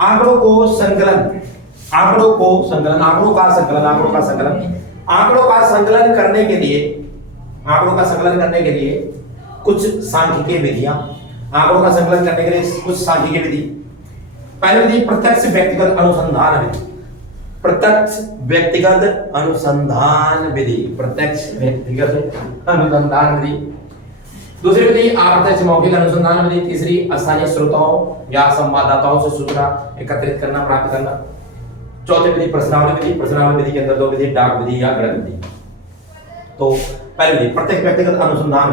आंकड़ों को संकलन, आंकड़ों का संकलन करने के लिए, कुछ सांख्यिकीय विधियां, आंकड़ों का संकलन करने के लिए कुछ सांख्यिकीय विधि। पहली विधि प्रत्यक्ष व्यक्तिगत अनुसंधान विधि, दूसरी विधि अप्रत्यक्ष मौखिक अनुसंधान विधि, तीसरी स्थानीय स्रोतों या संवाददाताओं से सूचना एकत्रित करना, प्राप्त करना, चौथी विधि प्रश्नावली विधि के अंदर दो विधि, डाक विधि या गणक विधि। तो पहली विधि प्रत्यक्ष व्यक्तिगत अनुसंधान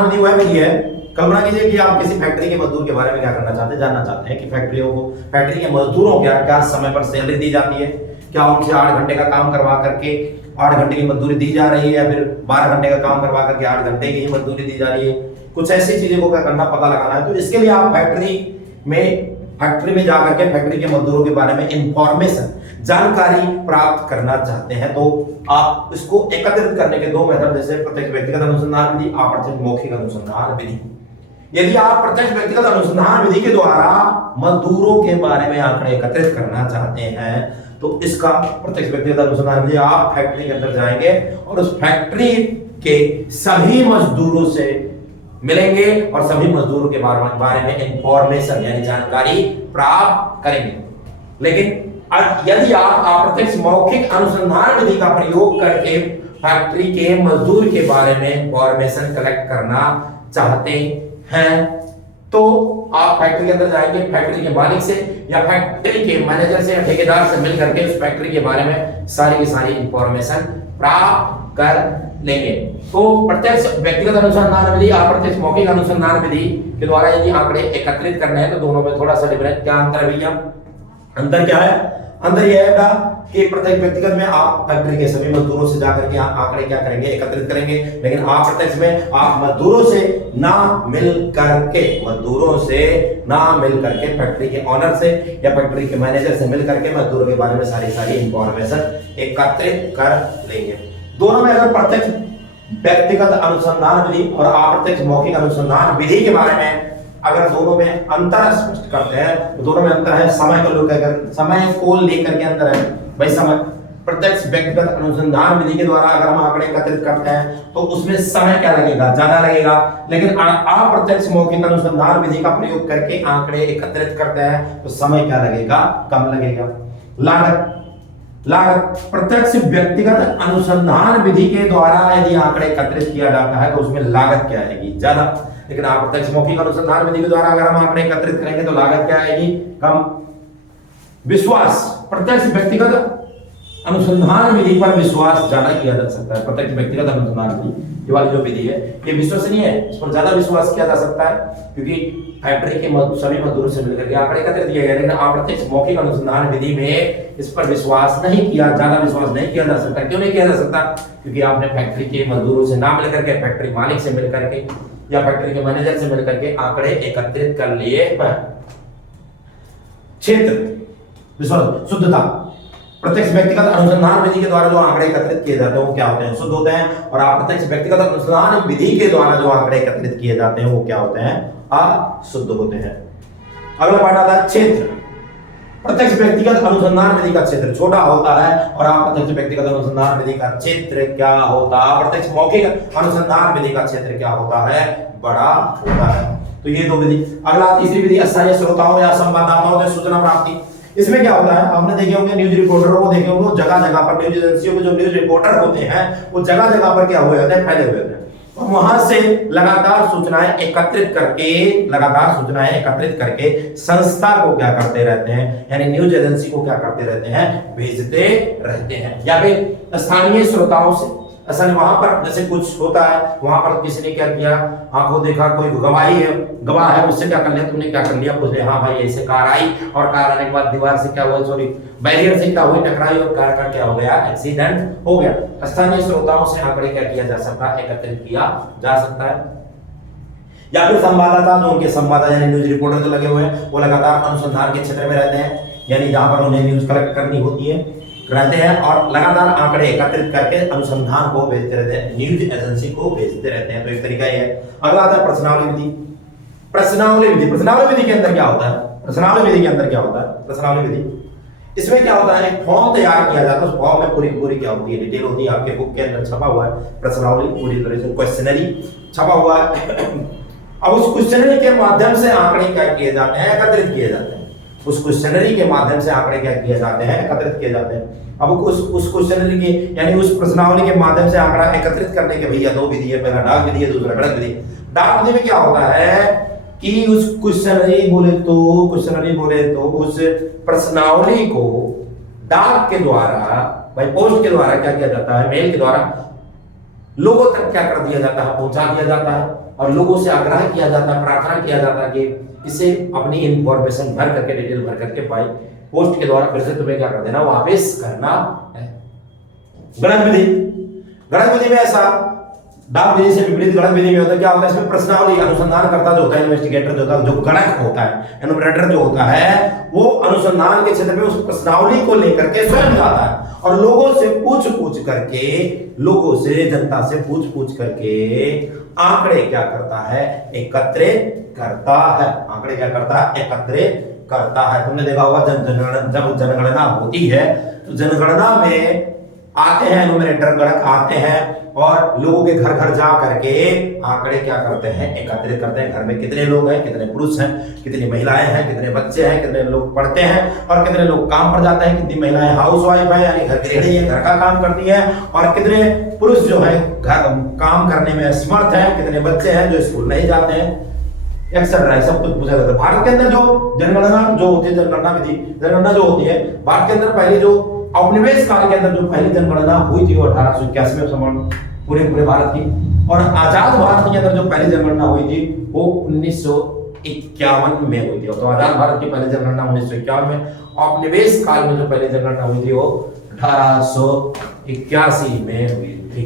विधि वह विधि है, कल्पना कीजिए कि आप किसी फैक्ट्री के मजदूर के बारे में क्या करना चाहते हैं, जानना चाहते हैं कि फैक्ट्री के मजदूरों को क्या समय पर सैलरी दी जाती है, क्या उनसे 8 घंटे का काम करवा करके 8 घंटे की मजदूरी दी जा रही है, या फिर 12 घंटे का काम करवा करके 8 घंटे की ही मजदूरी दी जा रही है। कुछ ऐसी चीजों को क्या करना, पता लगाना है। तो इसके लिए आप फैक्ट्री में जाकर के फैक्ट्री के मजदूरों के बारे में इंफॉर्मेशन, जानकारी प्राप्त करना चाहते हैं, तो आप इसको एकत्रित करने के दो मेथड, जैसे प्रत्यक्ष व्यक्तिगत अनुसंधान विधि, अप्रत्यक्ष मौखिक अनुसंधान विधि। यदि आप प्रत्यक्ष व्यक्तिगत अनुसंधान विधि के द्वारा मजदूरों के बारे में आंकड़े एकत्रित करना चाहते हैं, तो इसका प्रत्यक्ष व्यक्तिगत अनुसंधान विधि, आप फैक्ट्री के अंदर जाएंगे और उस फैक्ट्री के सभी मजदूरों से मिलेंगे और सभी मजदूरों के बारे में इंफॉर्मेशन यानी जानकारी प्राप्त करेंगे। लेकिन यदि आप अप्रत्यक्ष मौखिक अनुसंधान विधि का प्रयोग करके फैक्ट्री के मजदूर के बारे में इंफॉर्मेशन कलेक्ट करना चाहते हैं, तो आप फैक्ट्री के अंदर जाएंगे, फैक्ट्री के मालिक से या फैक्ट्री के मैनेजर से या ठेकेदार से मिल करके उस फैक्ट्री के बारे में सारी की सारी इंफॉर्मेशन प्राप्त कर लेंगे। तो प्रत्यक्ष व्यक्तिगत अनुसंधान विधि, अप्रत्यक्ष मौखिक अनुसंधान विधि के द्वारा यदि आंकड़े एकत्रित करने हैं, तो दोनों में थोड़ा सा डिफरेंस, क्या अंतर है भैया? अंतर क्या है? अंतर यह है कि प्रत्यक्ष व्यक्तिगत में आप फैक्ट्री के सभी मजदूरों से जाकर के आंकड़े क्या करेंगे, एकत्रित करेंगे। लेकिन अप्रत्यक्ष में आप मजदूरों से ना मिल करके फैक्ट्री के ऑनर से या फैक्ट्री के मैनेजर से मिल करके मजदूरों के बारे में सारी इंफॉर्मेशन एकत्रित कर लेंगे। दोनों में अगर प्रत्यक्ष व्यक्तिगत अनुसंधान विधि और अप्रत्यक्ष मौखिक अनुसंधान विधि के बारे में अगर दोनों में अंतर स्पष्ट करते हैं, तो दोनों में अंतर है समय को लेकर के अंतर है भाई। समय प्रत्यक्ष व्यक्तिगत अनुसंधान विधि के द्वारा अगर हम आंकड़े एकत्रित करते हैं तो उसमें समय क्या लगेगा, ज्यादा लगेगा। लेकिन अप्रत्यक्ष मौखिक अनुसंधान विधि का प्रयोग करके आंकड़े एकत्रित करते हैं तो समय क्या लगेगा, कम लगेगा। लागत प्रत्यक्ष व्यक्तिगत अनुसंधान विधि के द्वारा यदि आंकड़े एकत्रित किया जाता है तो उसमें लागत क्या आएगी, ज्यादा। लेकिन अप्रत्यक्ष मौखिक अनुसंधान विधि के द्वारा अगर हम आंकड़े एकत्रित करेंगे तो लागत क्या आएगी, कम। विश्वास प्रत्यक्ष व्यक्तिगत अनुसंधान विधि पर विश्वास ज्यादा किया जा सकता है। प्रत्यक्ष व्यक्तिगत अनुसंधान विधि ये वाली जो विधि है ये विश्वसनीय है, इस पर ज्यादा विश्वास किया जा सकता है, क्योंकि फैक्ट्री के सभी मजदूरों से मिलकर के आंकड़े एकत्रित किए गए। लेकिन अप्रत्यक्ष मौखिक अनुसंधान विधि में इस पर ज्यादा विश्वास नहीं किया जा सकता। क्यों नहीं किया जा सकता? क्योंकि आपने फैक्ट्री के मजदूरों से ना मिलकर के, फैक्ट्री मालिक से मिलकर के या फैक्ट्री के मैनेजर से मिलकर के आंकड़े एकत्रित कर लिए हैं। क्षेत्र विश्वास, शुद्धता प्रत्यक्ष व्यक्तिगत अनुसंधान विधि के द्वारा जो आंकड़े एकत्रित किए जाते हैं वो क्या होते हैं, शुद्ध होते हैं। और अप्रत्यक्ष व्यक्तिगत अनुसंधान विधि के द्वारा जो आंकड़े एकत्रित किए जाते हैं वो क्या होते हैं, अशुद्ध होते हैं। अगला पार्ट आता है क्षेत्र। प्रत्यक्ष व्यक्तिगत अनुसंधान विधि का क्षेत्र छोटा होता है और अप्रत्यक्ष व्यक्तिगत अनुसंधान विधि का क्षेत्र क्या होता है, अप्रत्यक्ष मौखिक अनुसंधान विधि का क्षेत्र क्या होता है, बड़ा होता है। तो ये दो विधि। अगला तीसरी विधि स्थानीय श्रोताओं या संवाददाताओं से सूचना प्राप्ति। इसमें क्या होता है, आपने देखे होंगे न्यूज रिपोर्टरों को देखे होंगे, जगह जगह पर न्यूज एजेंसियों के जो न्यूज रिपोर्टर होते हैं वो जगह जगह पर क्या हुए होते हैं, फैले हुए होते हैं। और वहां से लगातार सूचनाएं एकत्रित करके संस्था को क्या करते रहते हैं, यानी न्यूज एजेंसी को क्या करते रहते हैं, भेजते रहते हैं। या फिर स्थानीय श्रोताओं से, असल वहां पर जैसे कुछ होता है, वहां पर किसी ने क्या किया, आंखों देखा, कोई गवाह है, उससे क्या कर लिया, तुमने क्या कर लिया, पूछ लिया, हाँ भाई ऐसे कार आई और कार आने के बाद दीवार से क्या हुआ, सॉरी बैरियर से क्या हुई, टकराई और कार का क्या हो गया, एक्सीडेंट हो गया। स्थानीय श्रोताओं से आंकड़े क्या किया जा सकता है, एकत्रित किया जा सकता है। या फिर संवाददाता, जो उनके संवाददाता यानी न्यूज रिपोर्टर जो लगे हुए हैं वो लगातार अनुसंधान के क्षेत्र में रहते हैं, यानी जहां पर उन्हें न्यूज कलेक्ट करनी होती है रहते हैं और लगातार आंकड़े एकत्रित करके अनुसंधान को भेजते रहते हैं, न्यूज एजेंसी को भेजते रहते हैं। तो एक तरीका ये है। अगला आता है प्रश्नावली विधि। प्रश्नावली विधि, प्रश्नावली विधि के अंदर क्या होता है, प्रश्नावली विधि के अंदर क्या होता है, प्रश्नावली विधि इसमें क्या होता है, एक फॉर्म तैयार किया जाता है, उस फॉर्म में पूरी पूरी क्या होती है, डिटेल होती है, आपके बुक के अंदर छपा हुआ है प्रश्नावली पूरी तरह से, क्वेश्चनरी छपा हुआ है। अब उस क्वेश्चनरी के माध्यम से आंकड़े क्या किए जाते हैं, एकत्रित किए जाते हैं, उस क्वेश्चनरी के माध्यम से आंकड़े क्या किए जाते हैं, एकत्रित किए जाते हैं। अब उस क्वेश्चनरी के यानी उस प्रश्नावली के माध्यम से आंकड़ा एकत्रित करने के भैया दो विधि है, पहला डाक विधि है, दूसरा गणक विधि। डाक विधि में क्या होता है कि उस क्वेश्चनरी बोले तो उस प्रश्नावली को डाक के द्वारा, भाई पोस्ट के द्वारा क्या किया जाता है, मेल के द्वारा लोगों तक क्या कर दिया जाता है, पहुंचा दिया जाता है, और लोगों से आग्रह किया जाता है, प्रार्थना किया जाता है कि इसे अपनी इंफॉर्मेशन भर करके, डिटेल भर करके भाई पोस्ट के द्वारा फिर से तुम्हें क्या कर देना, वापस करना है। गणक विधि, गणक विधि में ऐसा डाक विधि से विपरीत गणक विधि में होता है, क्या होता है इसमें प्रश्नावली, अनुसंधानकर्ता जो होता है, इन्वेस्टिगेटर जो होता है, जो गणक होता है, एनुमरेटर जो होता है, वो अनुसंधान के क्षेत्र में उस प्रश्नावली को लेकर के स्वयं जाता है और लोगों से पूछ करके, लोगों से, जनता से पूछ करके आंकड़े क्या करता है, एकत्रित करता है। आंकड़े क्या करता है, एकत्रित करता है। तुमने देखा होगा जब जनगणना होती है तो जनगणना में आते हैं एनुमरेटर, गणक आते हैं और लोगों के घर घर जा करके आंकड़े क्या करते हैं, एकत्रित करते हैं। घर में कितने लोग हैं, कितने पुरुष हैं, कितनी महिलाएं हैं, कितने बच्चे हैं, कितने लोग पढ़ते हैं और कितने लोग काम पर जाते हैं, कितनी महिलाएं हाउसवाइफ है यानी घर गृहिणी है, घर का काम करती है, और कितने पुरुष जो है घर काम करने में असमर्थ है, कितने बच्चे हैं जो स्कूल नहीं जाते हैं, एक्सेट्रा, सब कुछ पूछा जाता है। भारत के अंदर जो जनगणना जो होती है, जनगणना विधि, जनगणना जो होती है भारत के अंदर पहले जो औपनिवेश काल के अंदर जो पहली जनगणना हुई थी वो 1881 में संपूर्ण पूरे भारत की, और आजाद भारत के अंदर जो पहली जनगणना हुई थी वो 1951 में हुई थी। तो आजाद भारत की पहली जनगणना 1951 में, औपनिवेश काल में जो पहली जनगणना हुई थी वो 1881 में हुई थी।